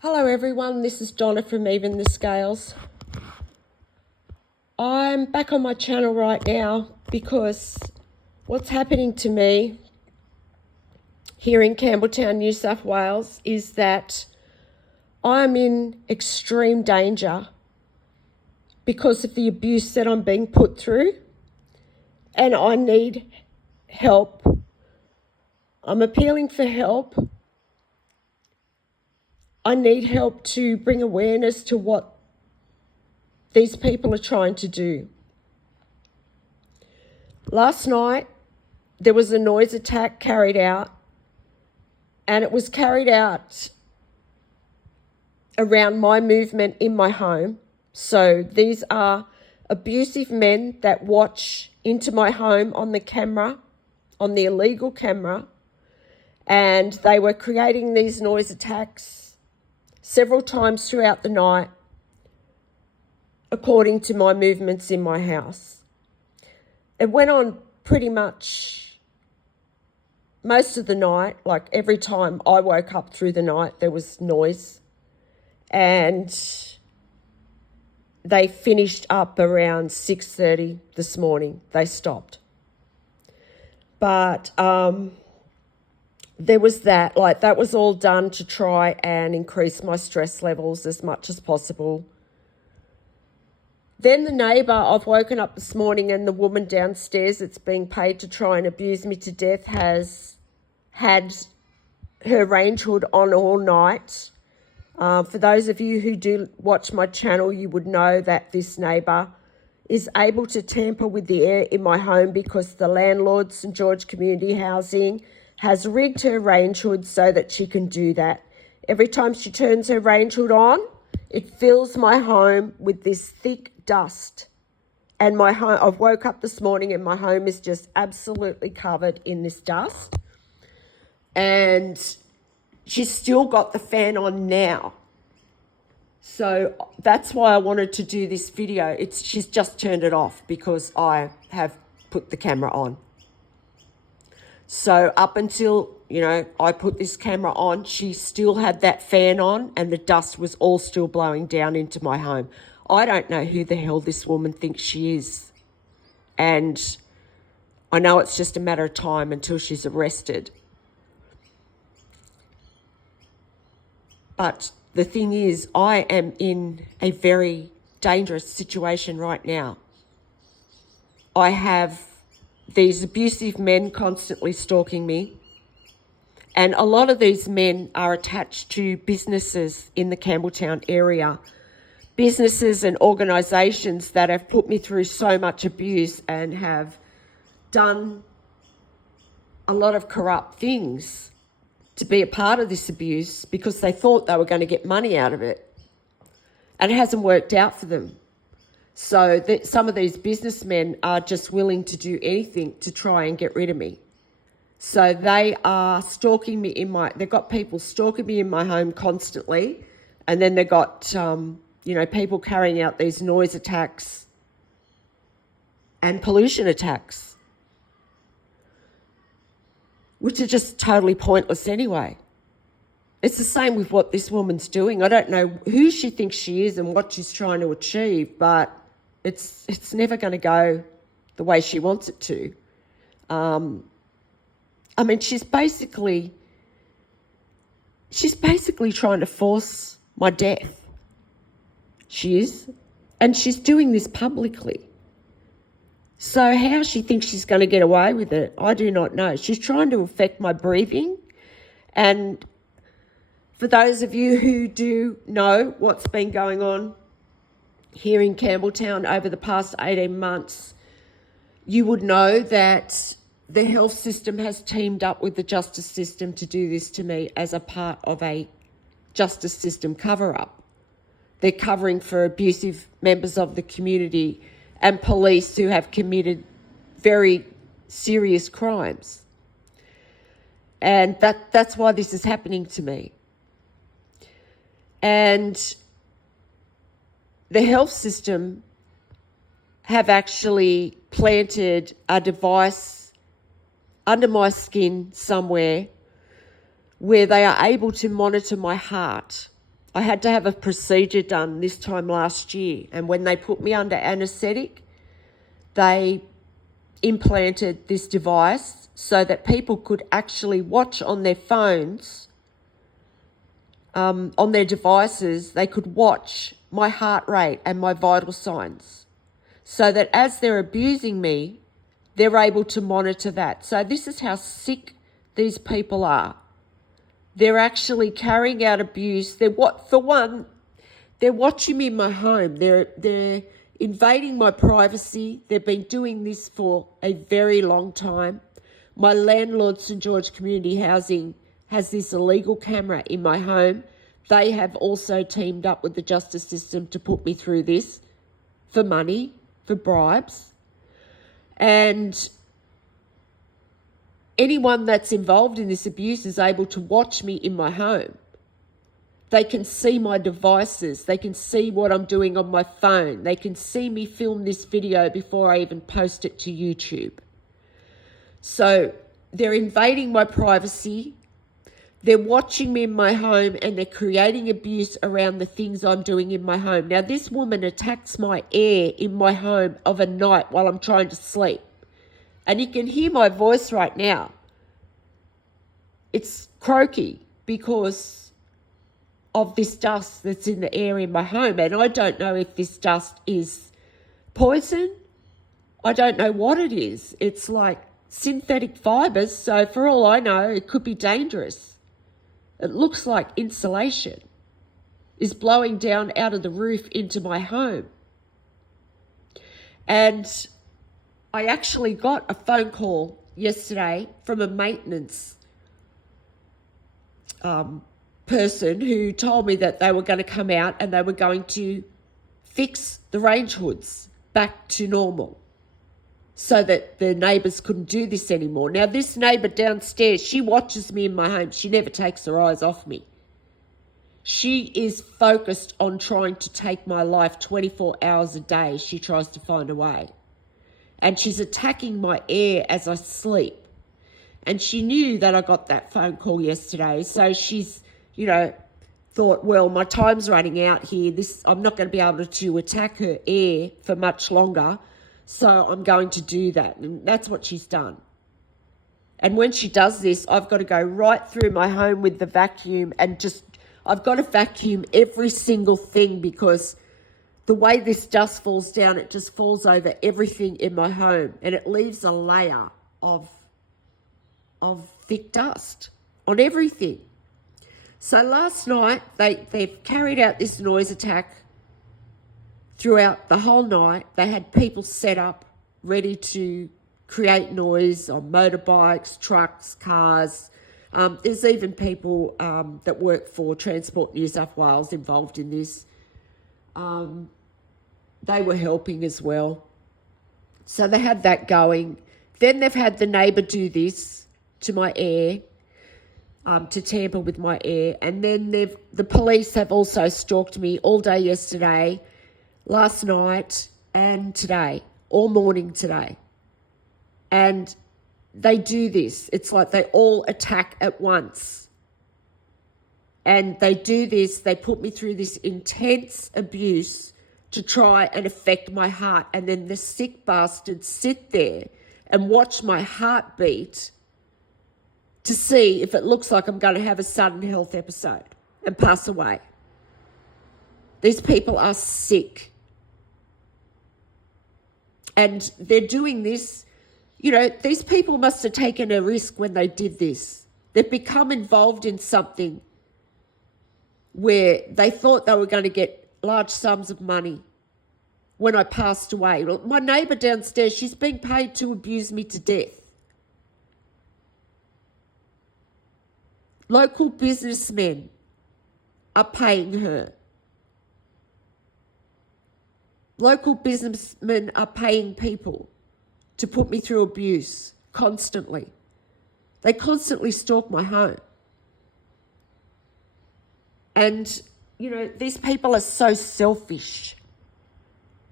Hello everyone, this is Donna from Even the Scales. I'm back on my channel right now because what's happening to me here in Campbelltown, New South Wales is that I'm in extreme danger because of the abuse that I'm being put through, and I need help. I'm appealing for help. I need help to bring awareness to what these people are trying to do. Last night, there was a noise attack carried out, and it was carried out around my movement in my home. So these are abusive men that watch into my home on the camera, on the illegal camera, and they were creating these noise attacks several times throughout the night, according to my movements in my house. It went on pretty much most of the night. Like every time I woke up through the night, there was noise. And they finished up around 6:30 this morning. They stopped. But there was that. Like, that was all done to try and increase my stress levels as much as possible. Then the neighbour, I've woken up this morning and the woman downstairs that's being paid to try and abuse me to death has had her range hood on all night. For those of you who do watch my channel, you would know that this neighbour is able to tamper with the air in my home because the landlord, St George Community Housing, has rigged her range hood so that she can do that. Every time she turns her range hood on, it fills my home with this thick dust. And my home, I've woke up this morning and my home is just absolutely covered in this dust. And she's still got the fan on now. So that's why I wanted to do this video. She's just turned it off because I have put the camera on. So up until, I put this camera on, she still had that fan on and the dust was all still blowing down into my home. I don't know who the hell this woman thinks she is. And I know it's just a matter of time until she's arrested. But the thing is, I am in a very dangerous situation right now. I have these abusive men constantly stalking me. And a lot of these men are attached to businesses in the Campbelltown area, businesses and organisations that have put me through so much abuse and have done a lot of corrupt things to be a part of this abuse because they thought they were going to get money out of it. And it hasn't worked out for them. So some of these businessmen are just willing to do anything to try and get rid of me. So they are stalking me they've got people stalking me in my home constantly. And then they've got, people carrying out these noise attacks and pollution attacks, which are just totally pointless anyway. It's the same with what this woman's doing. I don't know who she thinks she is and what she's trying to achieve, but it's never going to go the way she wants it to. She's basically trying to force my death. She is. And she's doing this publicly. So how she thinks she's going to get away with it, I do not know. She's trying to affect my breathing. And for those of you who do know what's been going on here in Campbelltown over the past 18 months, you would know that the health system has teamed up with the justice system to do this to me as a part of a justice system cover-up. They're covering for abusive members of the community and police who have committed very serious crimes. And that's why this is happening to me. And the health system have actually planted a device under my skin somewhere where they are able to monitor my heart I had to have a procedure done this time last year. And when they put me under anaesthetic, they implanted this device so that people could actually watch on their phones, on their devices, they could watch my heart rate and my vital signs. So that as they're abusing me, they're able to monitor that. So this is how sick these people are. They're actually carrying out abuse. They're watching me in my home. They're invading my privacy. They've been doing this for a very long time. My landlord, St George Community Housing, has this illegal camera in my home. They have also teamed up with the justice system to put me through this for money, for bribes. And anyone that's involved in this abuse is able to watch me in my home. They can see my devices. They can see what I'm doing on my phone. They can see me film this video before I even post it to YouTube. So they're invading my privacy. They're watching me in my home and they're creating abuse around the things I'm doing in my home. Now, this woman attacks my air in my home of a night while I'm trying to sleep. And you can hear my voice right now. It's croaky because of this dust that's in the air in my home. And I don't know if this dust is poison. I don't know what it is. It's like synthetic fibres. So for all I know, it could be dangerous. It looks like insulation is blowing down out of the roof into my home. And I actually got a phone call yesterday from a maintenance person who told me that they were going to come out and they were going to fix the range hoods back to normal so that the neighbours couldn't do this anymore. Now, this neighbour downstairs, she watches me in my home. She never takes her eyes off me. She is focused on trying to take my life 24 hours a day. She tries to find a way. And she's attacking my air as I sleep. And she knew that I got that phone call yesterday. So she's, thought, well, my time's running out here. I'm not going to be able to attack her air for much longer. So I'm going to do that. And that's what she's done. And when she does this, I've got to go right through my home with the vacuum and I've got to vacuum every single thing because the way this dust falls down, it just falls over everything in my home and it leaves a layer of thick dust on everything. So last night, they've carried out this noise attack throughout the whole night. They had people set up ready to create noise on motorbikes, trucks, cars. There's even people that work for Transport New South Wales involved in this. They were helping as well. So they had that going. Then they've had the neighbour do this to my air, to tamper with my air. And then the police have also stalked me all day yesterday, last night and today, all morning today. And they do this. It's like they all attack at once. And they do this, they put me through this intense abuse to try and affect my heart. And then the sick bastards sit there and watch my heartbeat to see if it looks like I'm going to have a sudden health episode and pass away. These people are sick. And they're doing this, these people must have taken a risk when they did this. They've become involved in something where they thought they were going to get large sums of money when I passed away. Well, my neighbour downstairs, she's being paid to abuse me to death. Local businessmen are paying her. Local businessmen are paying people to put me through abuse constantly. They constantly stalk my home. And, these people are so selfish.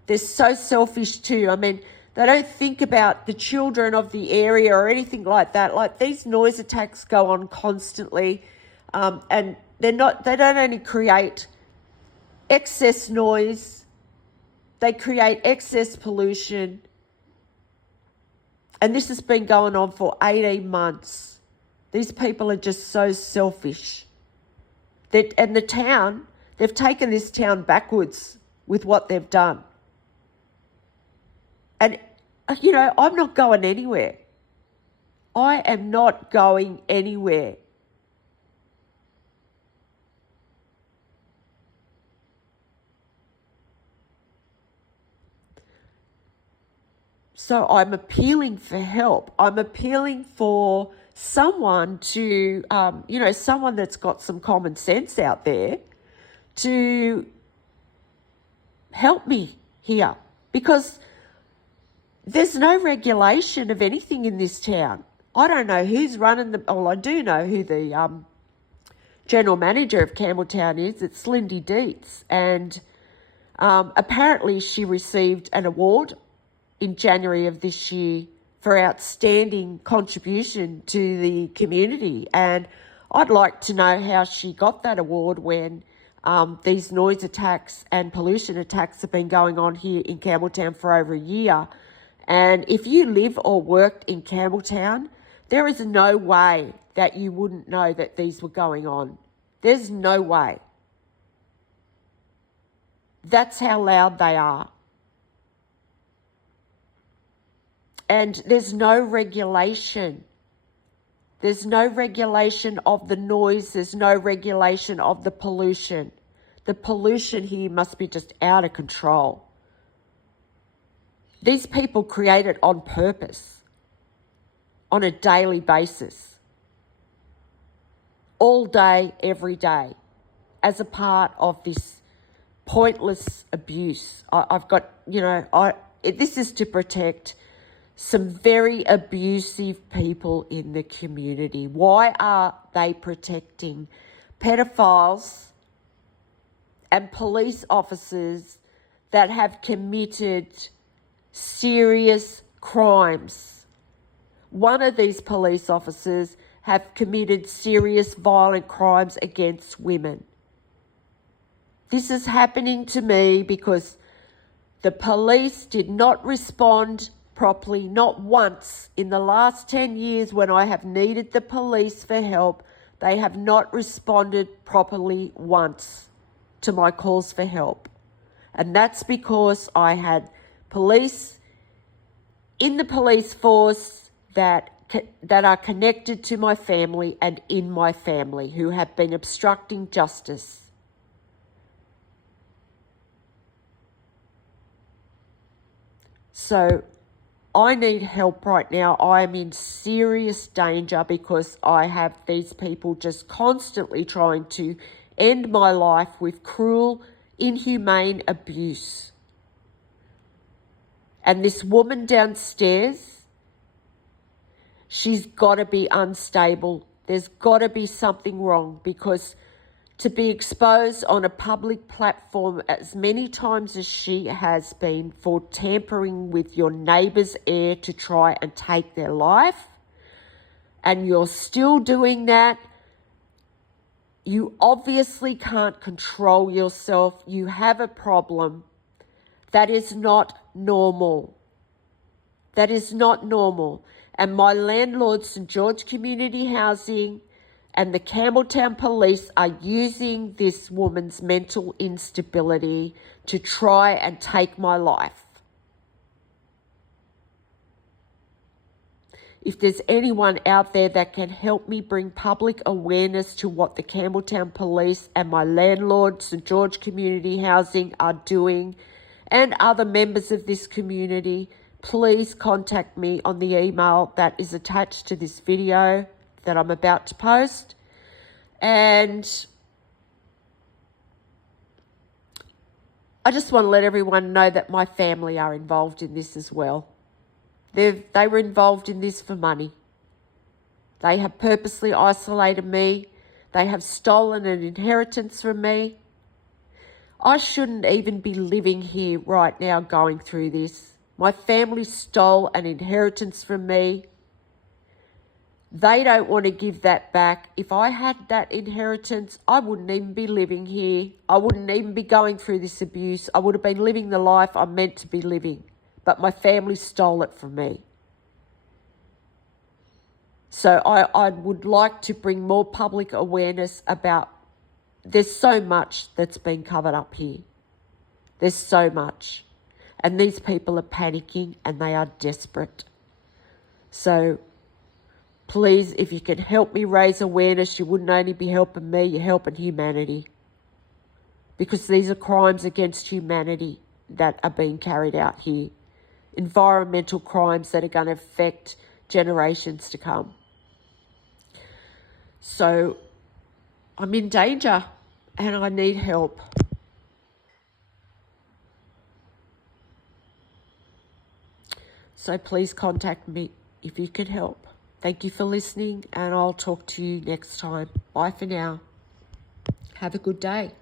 They're so selfish too. I mean, they don't think about the children of the area or anything like that. Like, these noise attacks go on constantly. And they don't only create excess noise, they create excess pollution. And this has been going on for 18 months. These people are just so selfish. And the town, they've taken this town backwards with what they've done. And, you know, I'm not going anywhere. I am not going anywhere. So I'm appealing for help. I'm appealing for someone to, someone that's got some common sense out there to help me here, because there's no regulation of anything in this town. I don't know who's running I do know who the general manager of Campbelltown is. It's Lindy Dietz. And apparently she received an award in January of this year for outstanding contribution to the community. And I'd like to know how she got that award when these noise attacks and pollution attacks have been going on here in Campbelltown for over a year. And if you live or worked in Campbelltown, there is no way that you wouldn't know that these were going on. There's no way. That's how loud they are. And there's no regulation. There's no regulation of the noise. There's no regulation of the pollution. The pollution here must be just out of control. These people create it on purpose, on a daily basis, all day, every day, as a part of this pointless abuse. This is to protect some very abusive people in the community. Why are they protecting pedophiles and police officers that have committed serious crimes? One of these police officers have committed serious violent crimes against women. This is happening to me because the police did not respond properly, not once. In the last 10 years when I have needed the police for help, they have not responded properly once to my calls for help. And that's because I had police in the police force that are connected to my family and in my family who have been obstructing justice. So I need help right now. I am in serious danger because I have these people just constantly trying to end my life with cruel, inhumane abuse. And this woman downstairs, she's got to be unstable. There's got to be something wrong, because to be exposed on a public platform as many times as she has been for tampering with your neighbour's heir to try and take their life, and you're still doing that, you obviously can't control yourself. You have a problem. That is not normal. That is not normal. And my landlord, St. George Community Housing, and the Campbelltown Police are using this woman's mental instability to try and take my life. If there's anyone out there that can help me bring public awareness to what the Campbelltown Police and my landlord, St. George Community Housing, are doing, and other members of this community, please contact me on the email that is attached to this video that I'm about to post. And I just want to let everyone know that my family are involved in this as well. They were involved in this for money. They have purposely isolated me. They have stolen an inheritance from me. I shouldn't even be living here right now going through this. My family stole an inheritance from me. They don't want to give that back. If I had that inheritance, I wouldn't even be living here. I wouldn't even be going through this abuse. I would have been living the life I'm meant to be living. But my family stole it from me. So I would like to bring more public awareness about, there's so much that's been covered up here. There's so much. And these people are panicking and they are desperate. So please, if you can help me raise awareness, you wouldn't only be helping me, you're helping humanity. Because these are crimes against humanity that are being carried out here. Environmental crimes that are going to affect generations to come. So I'm in danger and I need help. So please contact me if you can help. Thank you for listening, and I'll talk to you next time. Bye for now. Have a good day.